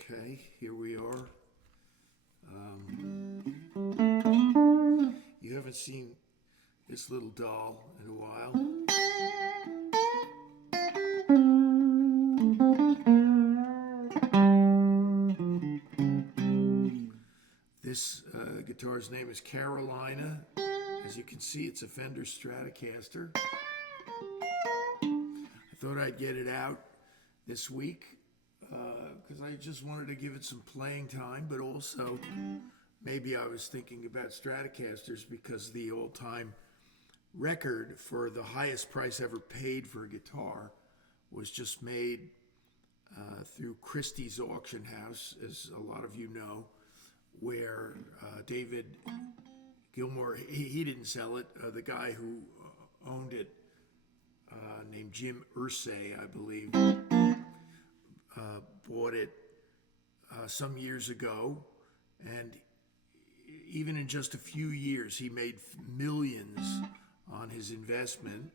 Okay, here we are. You haven't seen this little doll in a while. This guitar's name is Carolina. As you can see, it's a Fender Stratocaster. I thought I'd get it out this week because I just wanted to give it some playing time, but also maybe I was thinking about Stratocasters because the all-time record for the highest price ever paid for a guitar was just made through Christie's auction house, as a lot of you know, where David Gilmour, he didn't sell it. The guy who owned it, named Jim Irsay, I believe, bought it some years ago, and even in just a few years, he made millions on his investment.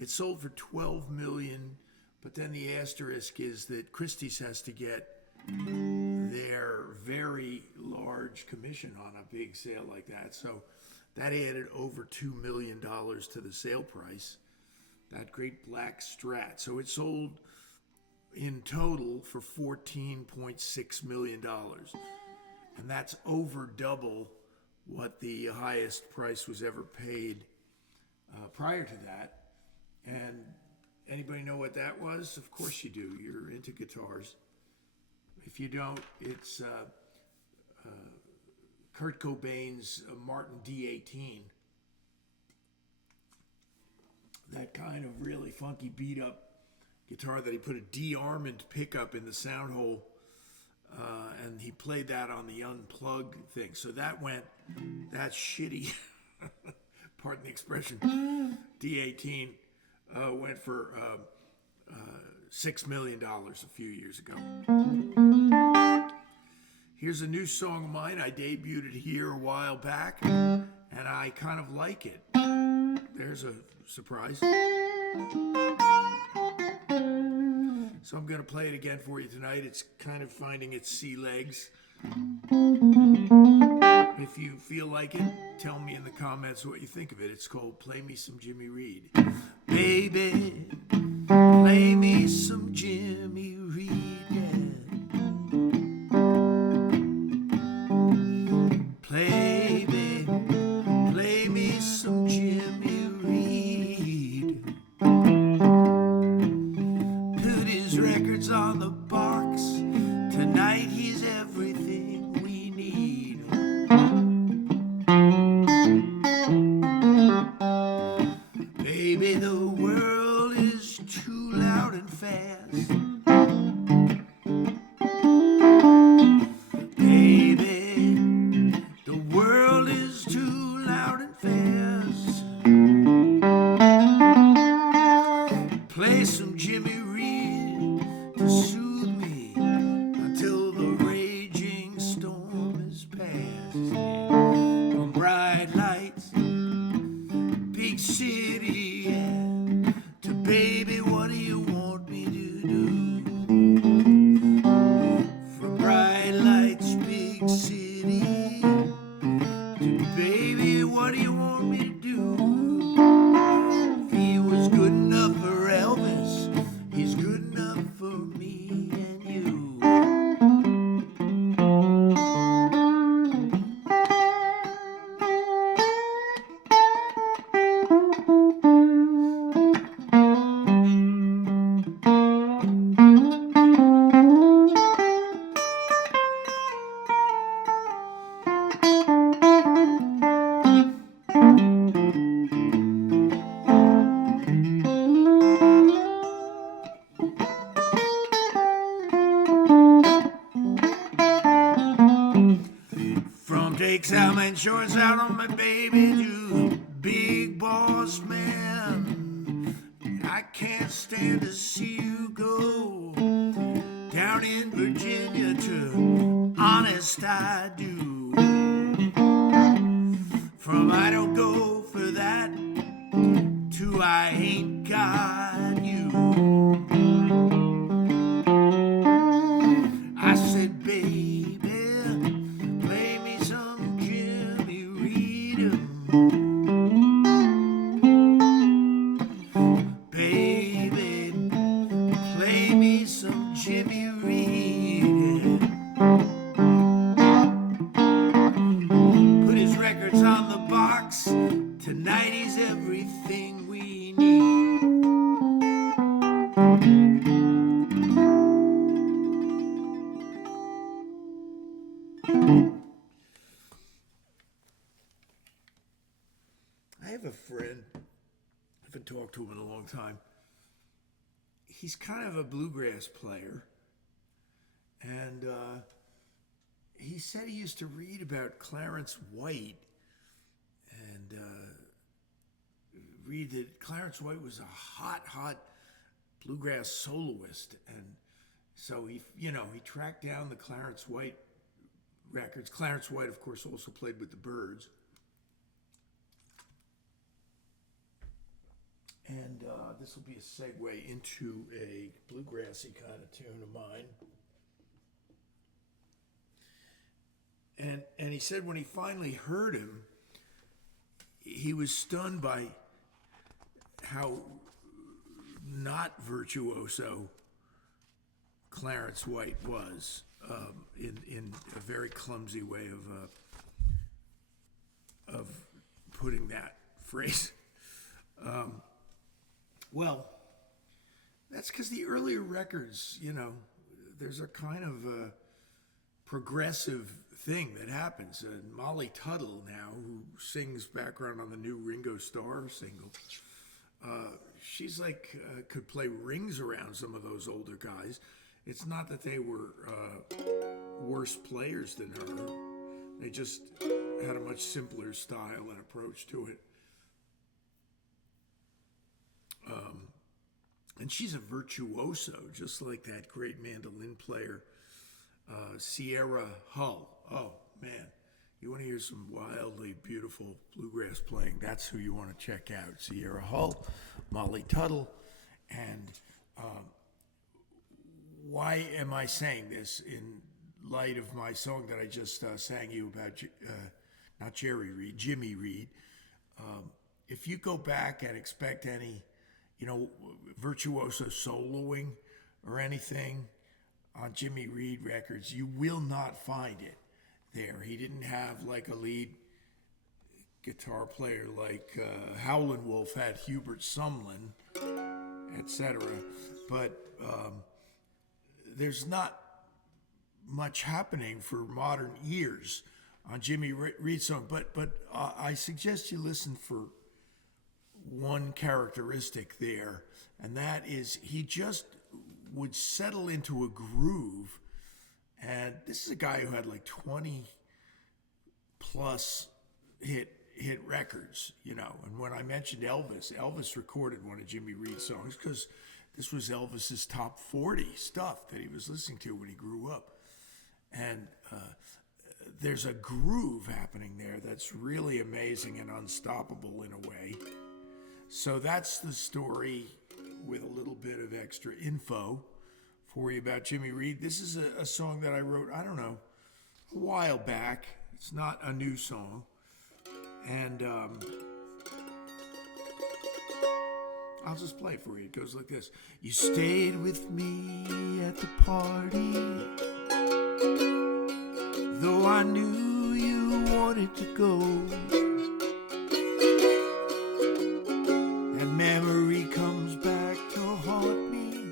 It sold for $12 million, but then the asterisk is that Christie's has to get their very large commission on a big sale like that. So that added over $2 million to the sale price, that great black Strat. So it sold in total for $14.6 million. And that's over double what the highest price was ever paid prior to that. And anybody know what that was? Of course you do. You're into guitars. If you don't, it's Kurt Cobain's Martin D18. That kind of really funky beat up guitar that he put a D-Armond pickup in the sound hole, and he played that on the Unplugged thing. So that shitty, pardon the expression, D18 went for $6 million a few years ago. Here's a new song of mine. I debuted it here a while back, and I kind of like it. There's a surprise. So I'm going to play it again for you tonight. It's kind of finding its sea legs. If you feel like it, tell me in the comments what you think of it. It's called Play Me Some Jimmy Reed. Baby, play me some Jimmy Reed, yeah. Play me some Jimmy Reed. Put his records on the box. Tonight he's everything we need. Baby, the world is too loud and fast. Baby, the world is too loud and fast. Play some Jimmy Reed to soothe me until the raging storm is past. From bright lights, big city, yeah, to baby, what do you want me to do? From bright lights, big city, to baby, what do you want me to do? If he was good enough for Elvis, he's good enough for me and you. From takes out my insurance out on my baby to big boss man. I can't stand to see you go down in Virginia to honest I do. From I don't go for that to I ain't got you. I Jimmy Reed. Put his records on the box. Tonight he's everything we need. I have a friend, I haven't talked to him in a long time. He's kind of a bluegrass player, and he said he used to read about Clarence White and read that Clarence White was a hot bluegrass soloist, and so he tracked down the Clarence White records. Clarence White, of course, also played with the Byrds. And this will be a segue into a bluegrassy kind of tune of mine. And he said when he finally heard him, he was stunned by how not virtuoso Clarence White was, in a very clumsy way of putting that phrase. Well, that's because the earlier records, there's a kind of a progressive thing that happens. Molly Tuttle now, who sings background on the new Ringo Starr single, she's like, could play rings around some of those older guys. It's not that they were worse players than her. They just had a much simpler style and approach to it. And she's a virtuoso, just like that great mandolin player, Sierra Hull. Oh, man. You want to hear some wildly beautiful bluegrass playing, that's who you want to check out. Sierra Hull, Molly Tuttle. And why am I saying this in light of my song that I just sang you about, not Jerry Reed, Jimmy Reed? If you go back and expect any virtuoso soloing or anything on Jimmy Reed records, you will not find it there. He didn't have like a lead guitar player like Howlin' Wolf had Hubert Sumlin, etc. But there's not much happening for modern ears on Jimmy Reed's song. But I suggest you listen for one characteristic there, and that is he just would settle into a groove. And this is a guy who had like 20 plus hit records, and when I mentioned Elvis recorded one of Jimmy Reed's songs because this was Elvis's top 40 stuff that he was listening to when he grew up. And there's a groove happening there that's really amazing and unstoppable in a way. So that's the story with a little bit of extra info for you about Jimmy Reed. This is a song that I wrote, I don't know, a while back. It's not a new song. And I'll just play it for you. It goes like this. You stayed with me at the party, though I knew you wanted to go. And memory comes back to haunt me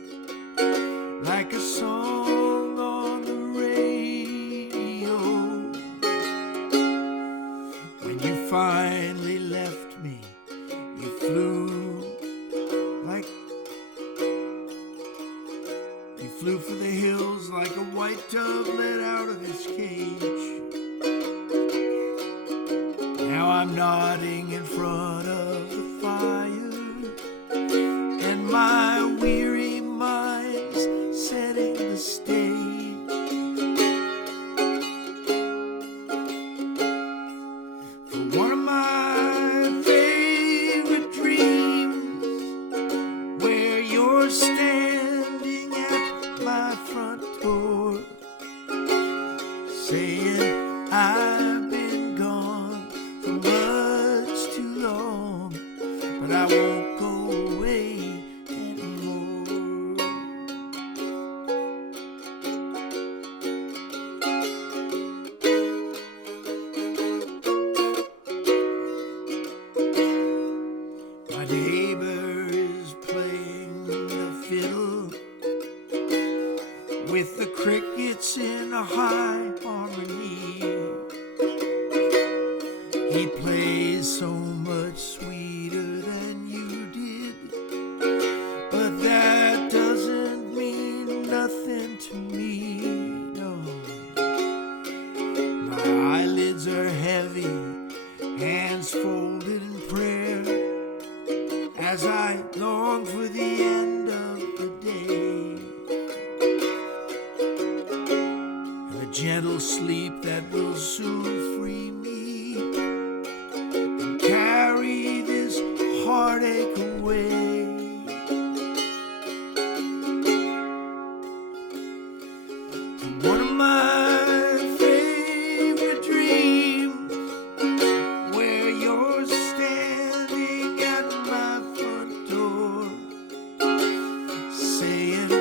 like a song on the radio. When you finally left me, you flew for the hills like a white dove let out of his cage. Now I'm nodding in front of the fire, and my weary mind's setting the stage for one of my favorite dreams, where you're standing at my front door, saying I've been gone for much too long, but I won't go away anymore. with the crickets in a high harmony. He plays so much sweeter than you did, but that doesn't mean nothing to me, no. My eyelids are heavy, hands folded in prayer, as I long for the end of the day, and the gentle sleep that will soon free me and carry this heartache away. One of my favorite dreams, where you're standing at my front door, saying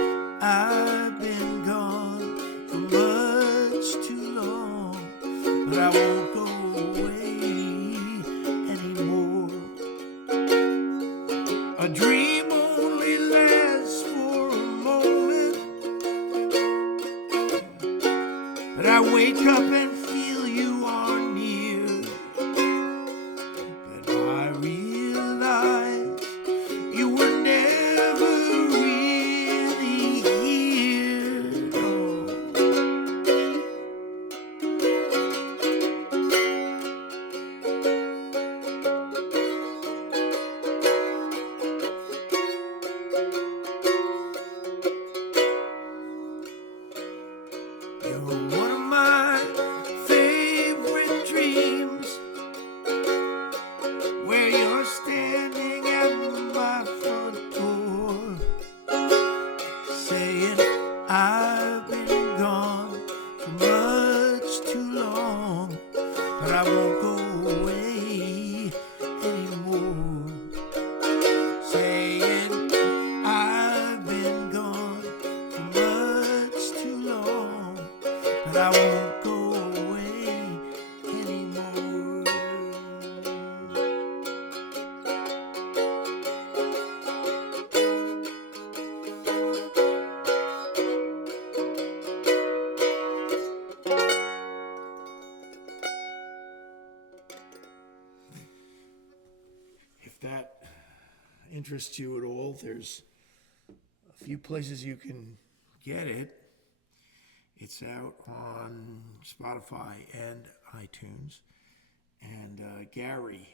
I've been gone for much too long, but I won't go away anymore. A dream only lasts for a moment, but I wake up and feel you are near, and I realize you were never really here. No. You're one of my favorite dreams, where you're standing at my front door, saying I've been gone for much too long, but I won't go away anymore. Saying I've been gone for much too long, but I won't go away anymore. If that interests you at all, there's a few places you can get it. It's out on Spotify and iTunes. And Gary,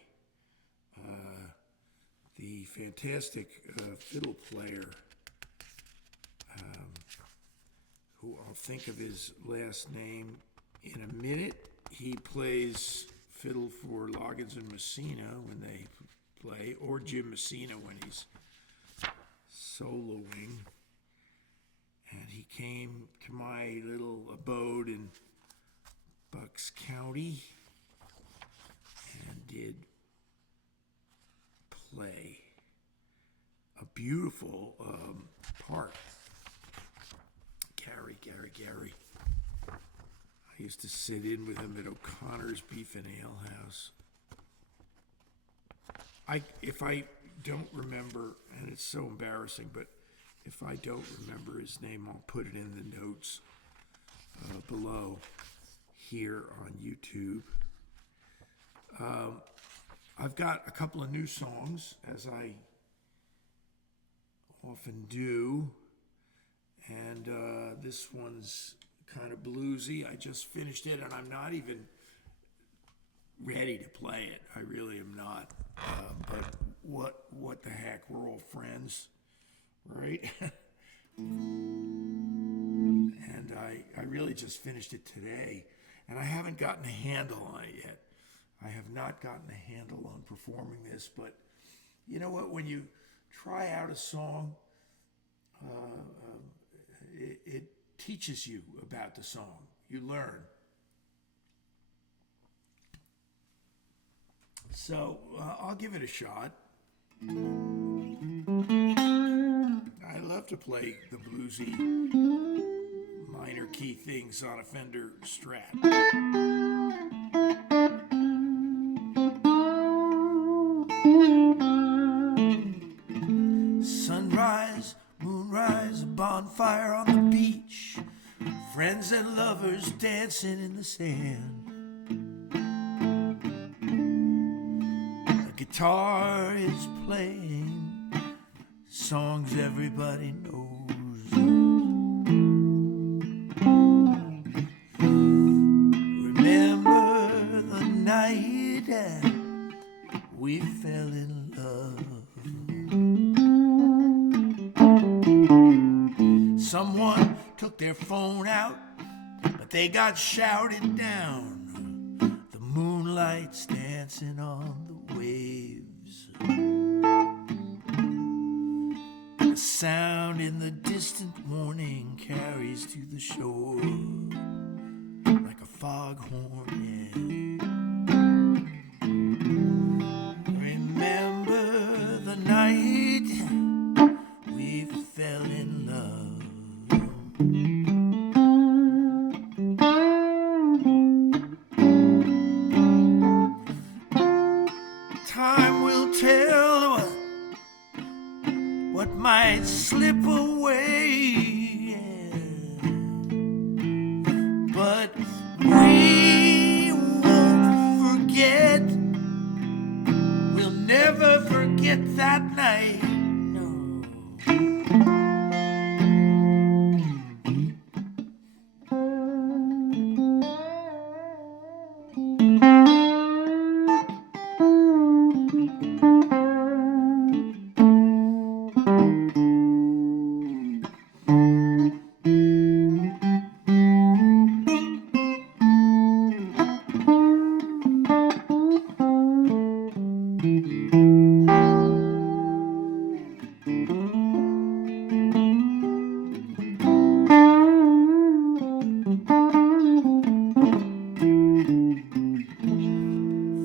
the fantastic fiddle player, who I'll think of his last name in a minute. He plays fiddle for Loggins and Messina when they play, or Jim Messina when he's soloing. And he came to my little abode in Bucks County and did play a beautiful part. Gary. I used to sit in with him at O'Connor's Beef and Ale House. If I don't remember, and it's so embarrassing, but if I don't remember his name, I'll put it in the notes below here on YouTube. I've got a couple of new songs, as I often do, and this one's kind of bluesy. I just finished it, and I'm not even ready to play it. I really am not. But what the heck? We're all friends, right? And I really just finished it today, and I haven't gotten a handle on it yet. I have not gotten a handle on performing this, but you know what? When you try out a song, it teaches you about the song. You learn. So I'll give it a shot. I love to play the bluesy minor key things on a Fender Strat. Sunrise, moonrise, a bonfire on the beach. Friends and lovers dancing in the sand. The guitar is playing songs everybody knows. Remember the night that we fell in love. Someone took their phone out, but they got shouted down. The moonlight's dancing on the waves. The sound in the distant morning carries to the shore like a foghorn, yeah. Remember the night we fell in love. Time will tell what might slip away, yeah. But we won't forget. We'll never forget that night.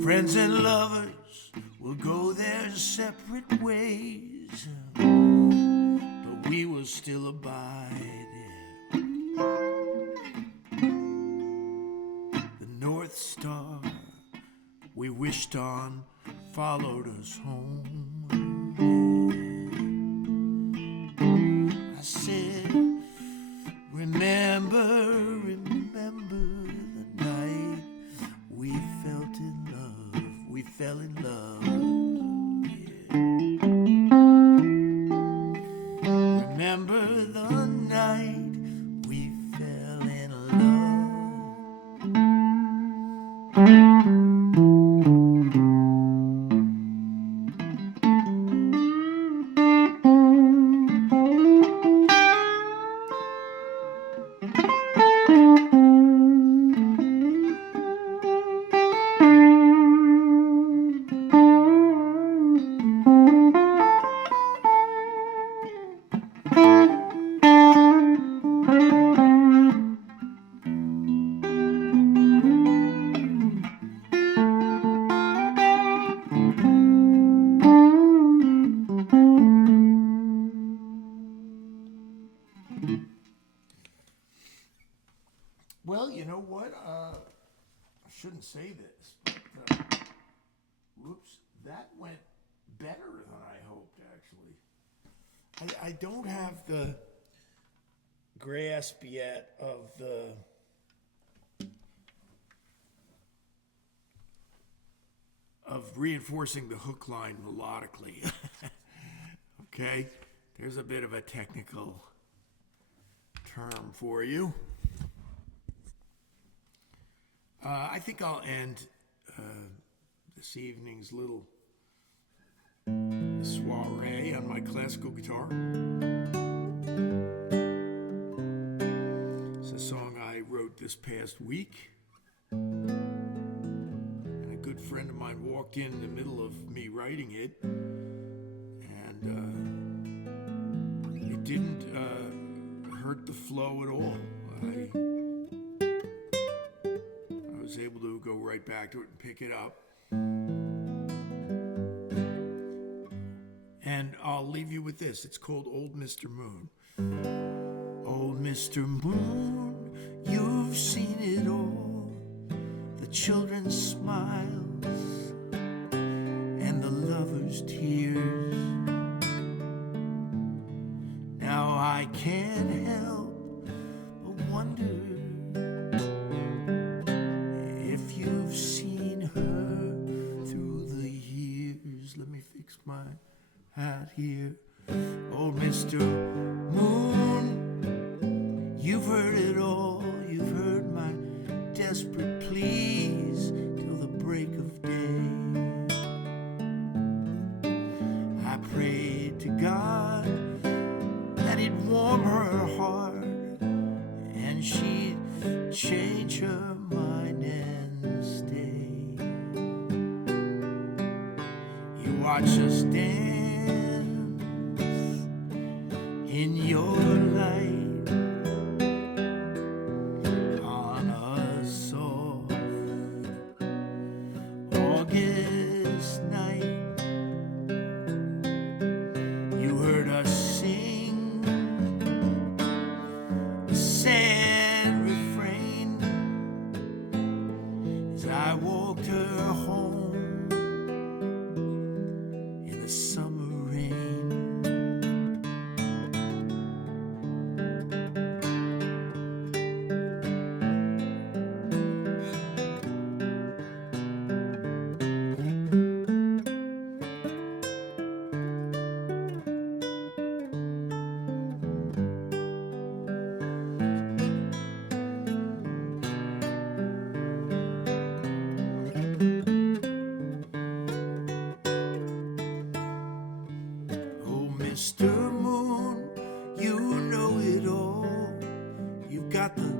Friends and lovers will go their separate ways, but we will still abide. The North Star we wished on followed us home. I said, remember the night we felt in love. We fell in love, yeah. Remember the night we fell in Well, you know what? I shouldn't say this, but whoops, that went better than I hoped, actually. I don't have the grasp yet of reinforcing the hook line melodically. Okay? There's a bit of a technical term for you. I think I'll end this evening's little soiree on my classical guitar. It's a song I wrote this past week. And a good friend of mine walked in the middle of me writing it. And it didn't hurt the flow at all. I was able to go right back to it and pick it up. And I'll leave you with this. It's called Old Mr. Moon. Old Mr. Moon, you've seen it all. The children's smiles and the lovers' tears. Now I can't help but wonder if you've seen her through the years. Let me fix my hat here. Old Mr. Moon, you've heard it all. You've heard my desperate pleas till the break of day. I prayed to God that he'd warm her heart and she'd change her mind and stay. You watch us dance in your light on a soft August night. You heard us sing a sad refrain as I walked her home in the summer rain. Mr. Moon, you know it all. You've got the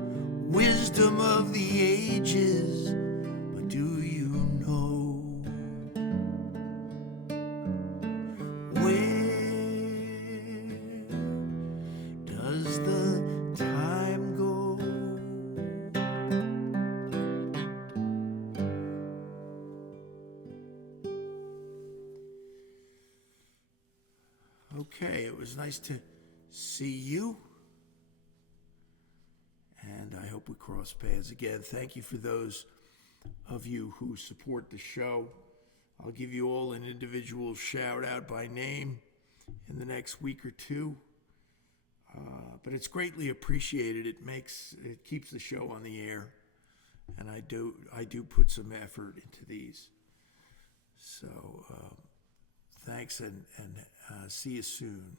wisdom of the ages, but do you know where does the time go? Okay, it was nice to see you, and I hope we cross paths again. Thank you for those of you who support the show. I'll give you all an individual shout out by name in the next week or two, but it's greatly appreciated. It keeps the show on the air, and I do put some effort into these. So thanks, and see you soon.